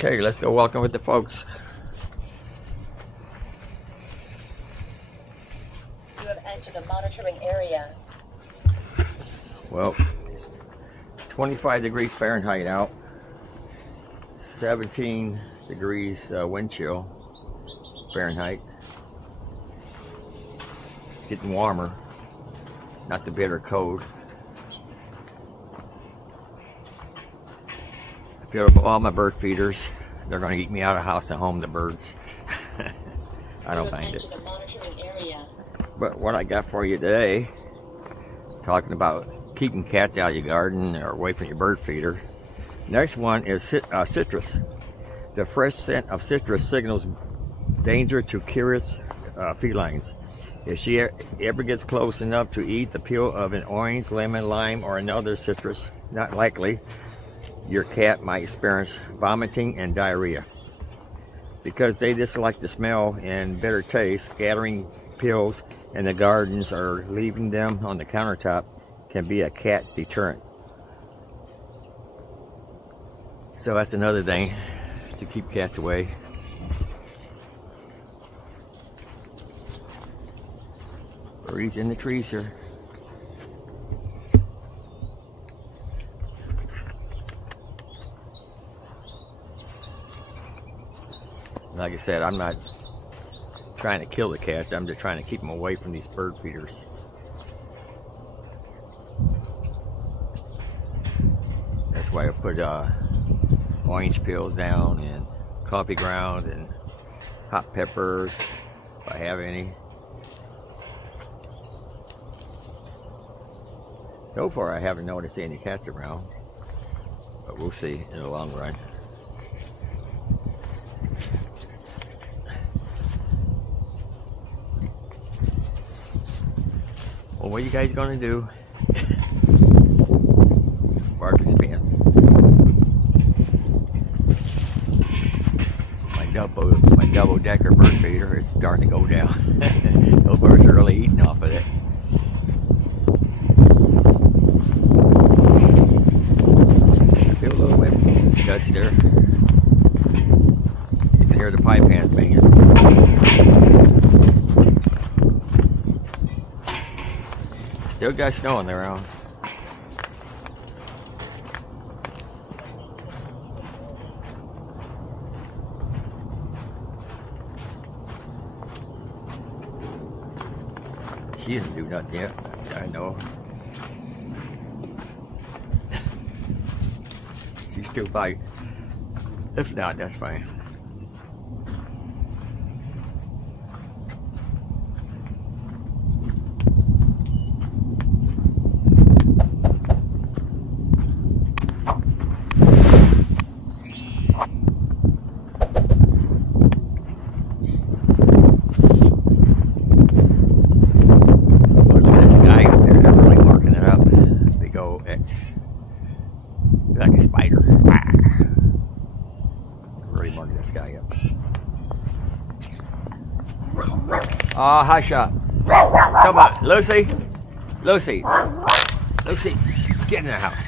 Okay, let's go walking with the folks. You have entered a monitoring area. Well, it's 25 degrees Fahrenheit out, 17 degrees wind chill Fahrenheit. It's getting warmer, not the bitter cold. I filled up all my bird feeders. They're going to eat me out of house and home, the birds. I don't mind it. But what I got for you today, talking about keeping cats out of your garden or away from your bird feeder. Next one is citrus. The fresh scent of citrus signals danger to curious felines. If she ever gets close enough to eat the peel of an orange, lemon, lime, or another citrus, not likely, your cat might experience vomiting and diarrhea. Because they dislike the smell and bitter taste, gathering peels in the gardens or leaving them on the countertop can be a cat deterrent. So that's another thing to keep cats away. Birdies in the trees here. Like I said, I'm not trying to kill the cats. I'm just trying to keep them away from these bird feeders. That's why I put orange peels down and coffee grounds and hot peppers if I have any. So far I haven't noticed any cats around, but we'll see in the long run. Well, what are you guys gonna do? Barkley's pen. My double decker bird feeder is starting to go down. Those birds are really eating off of it. I feel a little wind gust there. You can hear the pipe hands banging. Still got snow on the ground. She didn't do nothing yet. I know. She still bite. If not, that's fine. Like a spider. Really marking this guy up. High shot. Come on, Lucy. Lucy. Lucy, get in the house.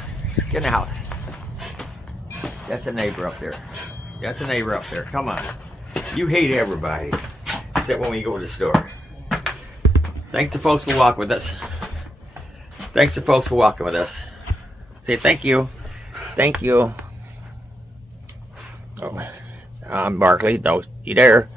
Get in the house. That's a neighbor up there. That's a neighbor up there. Come on. You hate everybody, except when we go to the store. Thanks to folks for walking with us. Thanks to folks for walking with us. Say thank you. Thank you. Oh, I'm Barkley. You there?